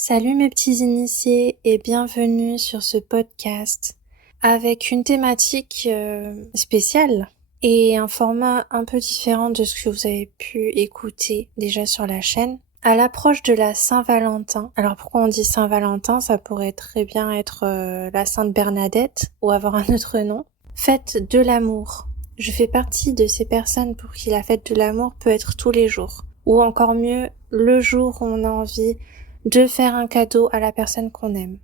Salut mes petits initiés et bienvenue sur ce podcast avec une thématique spéciale et un format un peu différent de ce que vous avez pu écouter déjà sur la chaîne. À l'approche de la Saint-Valentin, alors pourquoi on dit Saint-Valentin? Ça pourrait très bien être la Sainte Bernadette ou avoir un autre nom. Fête de l'amour. Je fais partie de ces personnes pour qui la fête de l'amour peut être tous les jours. Ou encore mieux, le jour où on a envie de faire un cadeau à la personne qu'on aime.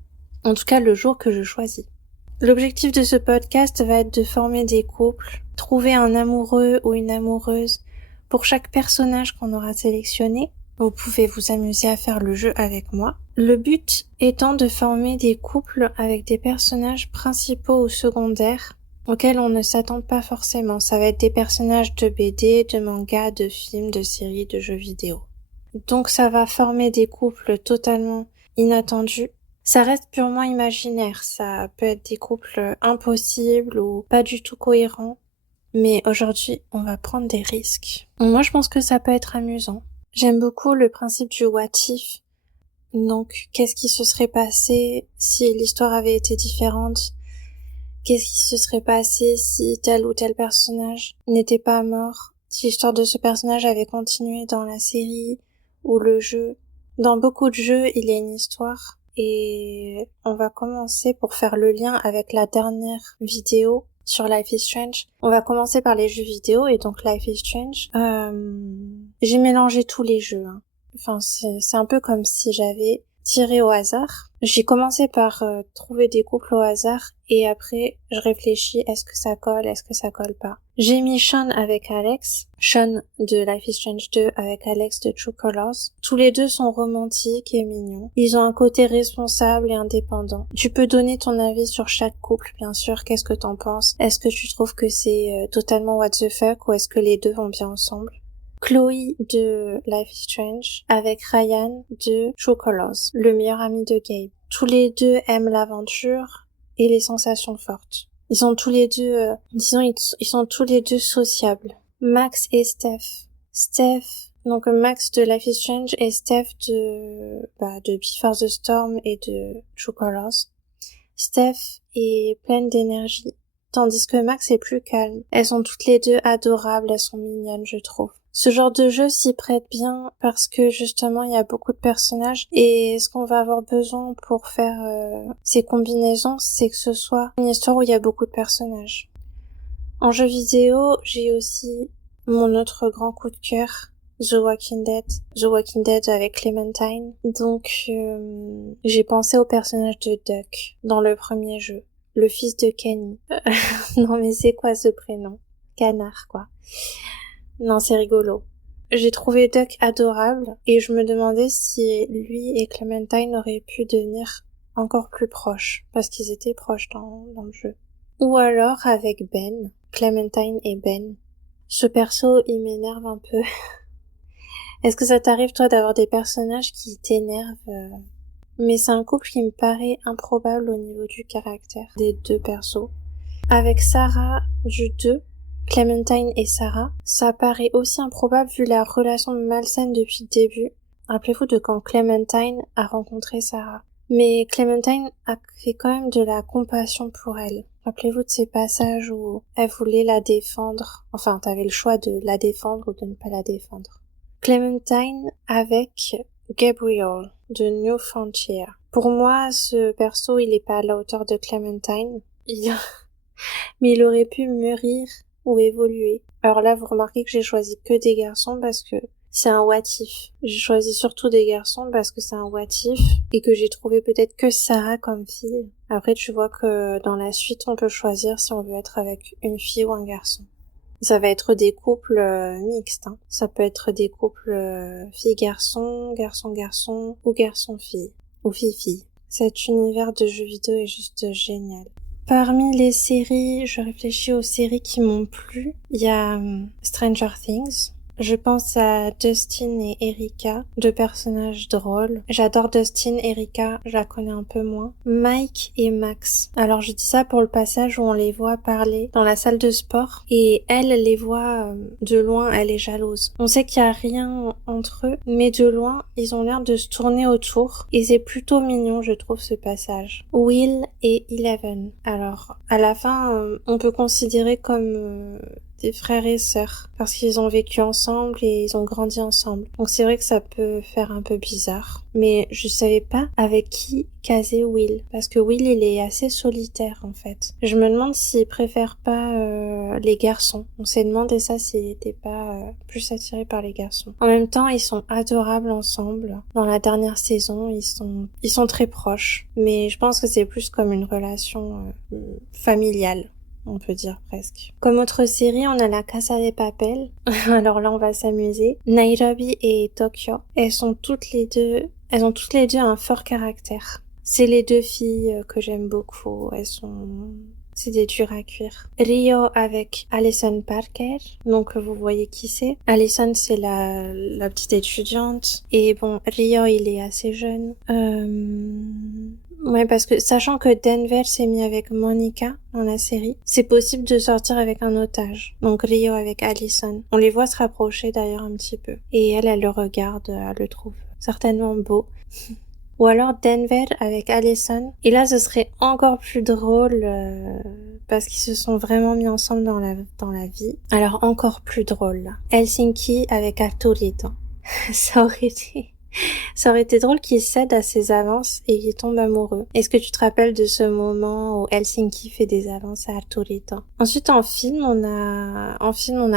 En tout cas, le jour que je choisis. L'objectif de ce podcast va être de former des couples, trouver un amoureux ou une amoureuse pour chaque personnage qu'on aura sélectionné. Vous pouvez vous amuser à faire le jeu avec moi. Le but étant de former des couples avec des personnages principaux ou secondaires auxquels on ne s'attend pas forcément. Ça va être des personnages de BD, de manga, de films, de séries, de jeux vidéo. Donc ça va former des couples totalement inattendus. Ça reste purement imaginaire, ça peut être des couples impossibles ou pas du tout cohérents. Mais aujourd'hui, on va prendre des risques. Moi, je pense que ça peut être amusant. J'aime beaucoup le principe du what if. Donc, qu'est-ce qui se serait passé si l'histoire avait été différente? Qu'est-ce qui se serait passé si tel ou tel personnage n'était pas mort? Si l'histoire de ce personnage avait continué dans la série ou le jeu. Dans beaucoup de jeux, il y a une histoire et on va commencer pour faire le lien avec la dernière vidéo sur Life is Strange. On va commencer par les jeux vidéo et donc Life is Strange. J'ai mélangé tous les jeux. Enfin, c'est un peu comme si j'avais tiré au hasard. J'ai commencé par trouver des couples au hasard et après je réfléchis, est-ce que ça colle pas. J'ai mis Sean avec Alex, Sean de Life is Strange 2 avec Alex de True Colors. Tous les deux sont romantiques et mignons. Ils ont un côté responsable et indépendant. Tu peux donner ton avis sur chaque couple, bien sûr. Qu'est-ce que t'en penses? Est-ce que tu trouves que c'est totalement what the fuck ou est-ce que les deux vont bien ensemble? Chloe de Life is Strange avec Ryan de True Colors, le meilleur ami de Gabe. Tous les deux aiment l'aventure et les sensations fortes. Ils sont tous les deux, ils sont tous les deux sociables. Max et Steph. Donc Max de Life is Strange et Steph de Before the Storm et de True Colors. Steph est pleine d'énergie, tandis que Max est plus calme. Elles sont toutes les deux adorables, elles sont mignonnes, je trouve. Ce genre de jeu s'y prête bien parce que justement il y a beaucoup de personnages et ce qu'on va avoir besoin pour faire ces combinaisons, c'est que ce soit une histoire où il y a beaucoup de personnages. En jeu vidéo, j'ai aussi mon autre grand coup de cœur, The Walking Dead avec Clementine. Donc j'ai pensé au personnage de Duck dans le premier jeu, le fils de Kenny. Non mais c'est quoi ce prénom? Canard quoi. Non, c'est rigolo. J'ai trouvé Duck adorable et je me demandais si lui et Clementine auraient pu devenir encore plus proches parce qu'ils étaient proches dans le jeu. Ou alors avec Ben, Clementine et Ben. Ce perso, il m'énerve un peu. Est-ce que ça t'arrive toi d'avoir des personnages qui t'énervent Mais c'est un couple qui me paraît improbable au niveau du caractère des deux persos. Avec Sarah du 2, Clementine et Sarah, ça paraît aussi improbable vu la relation malsaine depuis le début. Rappelez-vous de quand Clementine a rencontré Sarah. Mais Clementine a fait quand même de la compassion pour elle. Rappelez-vous de ces passages où elle voulait la défendre. Enfin, t'avais le choix de la défendre ou de ne pas la défendre. Clementine avec Gabriel de New Frontier. Pour moi, ce perso, il est pas à la hauteur de Clementine. Mais il aurait pu mûrir ou évoluer. Alors là, vous remarquez que j'ai choisi que des garçons parce que c'est un what if. J'ai choisi surtout des garçons parce que c'est un what if et que j'ai trouvé peut-être que Sarah comme fille. Après, tu vois que dans la suite, on peut choisir si on veut être avec une fille ou un garçon. Ça va être des couples mixtes. Ça peut être des couples fille-garçon, garçon-garçon ou garçon-fille ou fille-fille. Cet univers de jeux vidéo est juste génial. Parmi les séries, je réfléchis aux séries qui m'ont plu. Il y a Stranger Things. Je pense à Dustin et Erika, deux personnages drôles. J'adore Dustin, Erika, je la connais un peu moins. Mike et Max. Alors je dis ça pour le passage où on les voit parler dans la salle de sport et elle les voit de loin, elle est jalouse. On sait qu'il y a rien entre eux, mais de loin, ils ont l'air de se tourner autour et c'est plutôt mignon, je trouve, ce passage. Will et Eleven. Alors, à la fin, on peut considérer comme des frères et sœurs parce qu'ils ont vécu ensemble et ils ont grandi ensemble. Donc c'est vrai que ça peut faire un peu bizarre. Mais je savais pas avec qui caser Will parce que Will il est assez solitaire en fait. Je me demande s'il préfère pas les garçons. On s'est demandé ça s'il était pas plus attiré par les garçons. En même temps, ils sont adorables ensemble. Dans la dernière saison, ils sont très proches. Mais je pense que c'est plus comme une relation familiale. On peut dire presque. Comme autre série, on a la Casa de Papel. Alors là, on va s'amuser. Nairobi et Tokyo. Elles ont toutes les deux un fort caractère. C'est les deux filles que j'aime beaucoup. C'est des durs à cuire. Rio avec Alison Parker. Donc, vous voyez qui c'est. Alison, c'est la petite étudiante. Et bon, Rio, il est assez jeune. Ouais, parce que sachant que Denver s'est mis avec Monica dans la série, c'est possible de sortir avec un otage. Donc Rio avec Allison. On les voit se rapprocher d'ailleurs un petit peu. Et elle le regarde, elle le trouve certainement beau. Ou alors Denver avec Allison. Et là, ce serait encore plus drôle parce qu'ils se sont vraiment mis ensemble dans la vie. Alors encore plus drôle. Helsinki avec Arturito. Ça aurait été drôle qu'il cède à ses avances et qu'il tombe amoureux. Est-ce que tu te rappelles de ce moment où Helsinki fait des avances à Arturito? Ensuite, en film, on a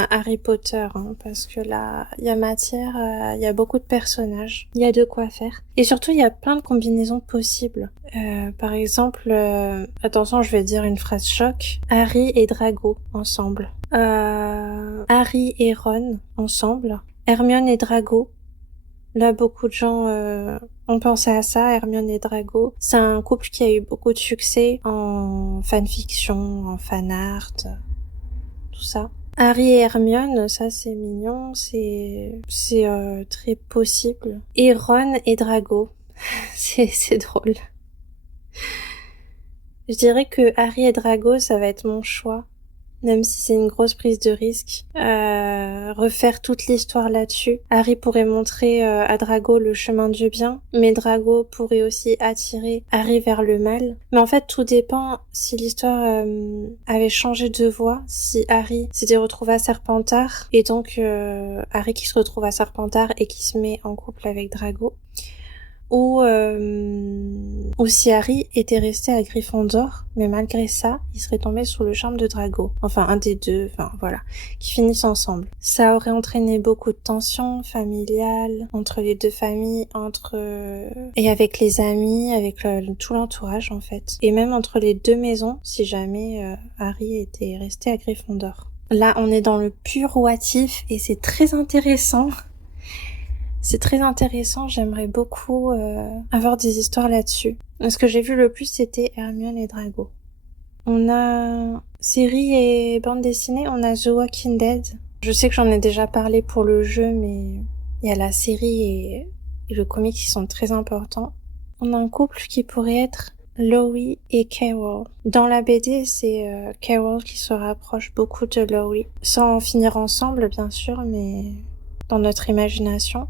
Harry Potter, hein, parce que là, il y a matière, il y a beaucoup de personnages. Il y a de quoi faire. Et surtout, il y a plein de combinaisons possibles. Par exemple, attention, je vais dire une phrase choc. Harry et Drago ensemble. Harry et Ron ensemble. Hermione et Drago. Là, beaucoup de gens ont pensé à ça, Hermione et Drago. C'est un couple qui a eu beaucoup de succès en fanfiction, en fanart, tout ça. Harry et Hermione, ça c'est mignon, c'est très possible. Et Ron et Drago, c'est drôle. Je dirais que Harry et Drago, ça va être mon choix. Même si c'est une grosse prise de risque, refaire toute l'histoire là-dessus. Harry pourrait montrer à Drago le chemin du bien, mais Drago pourrait aussi attirer Harry vers le mal. Mais en fait, tout dépend si l'histoire avait changé de voie, si Harry s'était retrouvé à Serpentard, et donc Harry qui se retrouve à Serpentard et qui se met en couple avec Drago. Ou si Harry était resté à Gryffondor, mais malgré ça, il serait tombé sous le charme de Drago. Enfin, un des deux, enfin voilà, qui finissent ensemble. Ça aurait entraîné beaucoup de tensions familiales entre les deux familles, et avec les amis, avec tout l'entourage en fait. Et même entre les deux maisons, si jamais Harry était resté à Gryffondor. Là, on est dans le pur what if, et c'est très intéressant. C'est très intéressant, j'aimerais beaucoup avoir des histoires là-dessus. Ce que j'ai vu le plus, c'était Hermione et Drago. On a série et bande dessinée, on a The Walking Dead. Je sais que j'en ai déjà parlé pour le jeu, mais il y a la série et le comic qui sont très importants. On a un couple qui pourrait être Lois et Carol. Dans la BD, c'est Carol qui se rapproche beaucoup de Lois. Sans finir ensemble, bien sûr, mais dans notre imagination.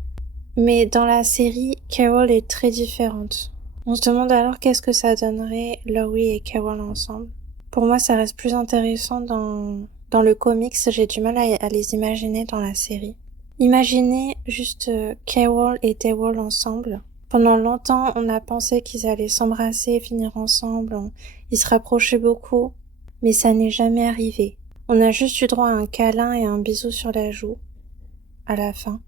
Mais dans la série, Carol est très différente. On se demande alors qu'est-ce que ça donnerait Lois et Carol ensemble. Pour moi, ça reste plus intéressant dans le comics. J'ai du mal à les imaginer dans la série. Imaginez juste Carol et Daryl ensemble. Pendant longtemps, on a pensé qu'ils allaient s'embrasser, finir ensemble. Ils se rapprochaient beaucoup, mais ça n'est jamais arrivé. On a juste eu droit à un câlin et un bisou sur la joue. À la fin.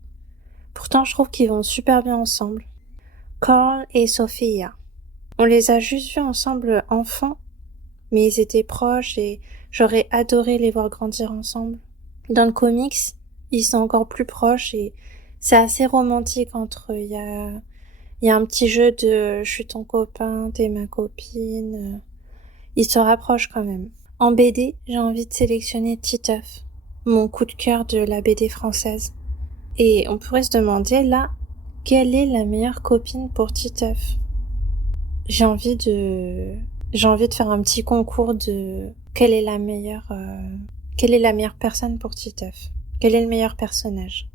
Pourtant, je trouve qu'ils vont super bien ensemble. Carl et Sophia. On les a juste vus ensemble enfants, mais ils étaient proches et j'aurais adoré les voir grandir ensemble. Dans le comics, ils sont encore plus proches et c'est assez romantique entre eux. Il y a un petit jeu de je suis ton copain, t'es ma copine. Ils se rapprochent quand même. En BD, j'ai envie de sélectionner Titeuf, mon coup de cœur de la BD française. Et on pourrait se demander là, quelle est la meilleure copine pour Titeuf? J'ai envie de faire un petit concours de quelle est la meilleure personne pour Titeuf? Quel est le meilleur personnage?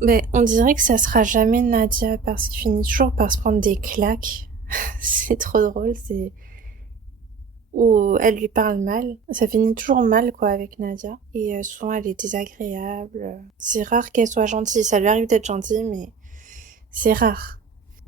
Mais on dirait que ça sera jamais Nadia parce qu'il finit toujours par se prendre des claques. C'est trop drôle, ou elle lui parle mal. Ça finit toujours mal, quoi, avec Nadia. Et souvent, elle est désagréable. C'est rare qu'elle soit gentille. Ça lui arrive d'être gentille, mais c'est rare.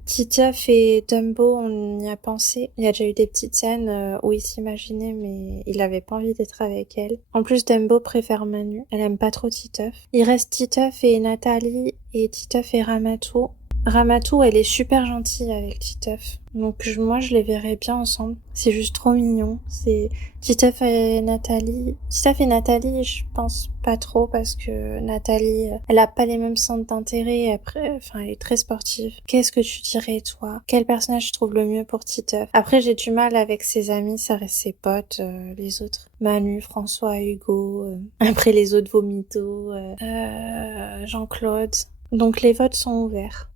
Titeuf et Dumbo, on y a pensé. Il y a déjà eu des petites scènes où il s'imaginait, mais il avait pas envie d'être avec elle. En plus, Dumbo préfère Manu. Elle aime pas trop Titeuf. Il reste Titeuf et Nathalie, et Titeuf et Ramatou. Ramatou, elle est super gentille avec Titeuf. Donc moi, je les verrais bien ensemble. C'est juste trop mignon. C'est Titeuf et Nathalie. Titeuf et Nathalie, je pense pas trop parce que Nathalie, elle a pas les mêmes centres d'intérêt. Après, elle est très sportive. Qu'est-ce que tu dirais, toi? Quel personnage tu trouves le mieux pour Titeuf? Après, j'ai du mal avec ses amis, ça reste ses potes, les autres. Manu, François, Hugo, après les autres Vomito, Jean-Claude. Donc les votes sont ouverts.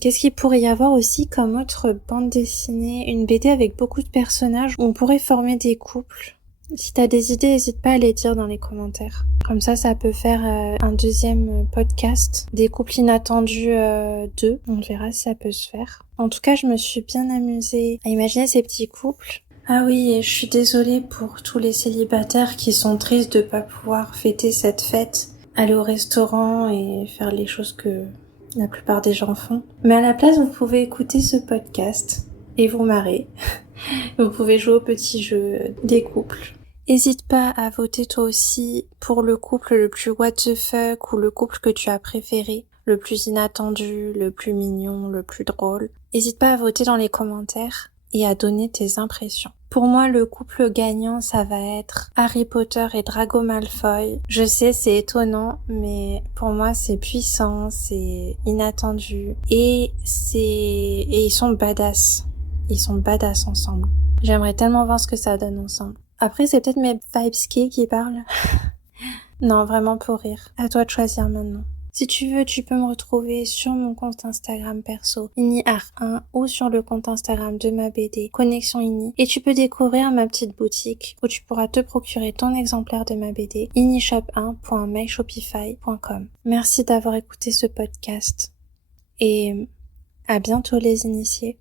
Qu'est-ce qu'il pourrait y avoir aussi comme autre bande dessinée, une BD avec beaucoup de personnages où on pourrait former des couples? Si t'as des idées, n'hésite pas à les dire dans les commentaires. Comme ça peut faire un deuxième podcast, des couples inattendus 2. On verra si ça peut se faire. En tout cas, je me suis bien amusée à imaginer ces petits couples. Ah oui, et je suis désolée pour tous les célibataires qui sont tristes de pas pouvoir fêter cette fête, aller au restaurant et faire les choses que la plupart des gens font. Mais à la place, vous pouvez écouter ce podcast et vous marrer. Vous pouvez jouer au petit jeu des couples. N'hésite pas à voter toi aussi pour le couple le plus what the fuck ou le couple que tu as préféré, le plus inattendu, le plus mignon, le plus drôle. N'hésite pas à voter dans les commentaires et à donner tes impressions. Pour moi, le couple gagnant, ça va être Harry Potter et Drago Malfoy. Je sais, c'est étonnant, mais pour moi, c'est puissant, c'est inattendu et ils sont badass. Ils sont badass ensemble. J'aimerais tellement voir ce que ça donne ensemble. Après, c'est peut-être mes vibes qui parlent. Non, vraiment pour rire. À toi de choisir maintenant. Si tu veux, tu peux me retrouver sur mon compte Instagram perso, IniArt1, ou sur le compte Instagram de ma BD, Connexion Ini. Et tu peux découvrir ma petite boutique où tu pourras te procurer ton exemplaire de ma BD, inishop1.myshopify.com. Merci d'avoir écouté ce podcast. Et à bientôt les initiés.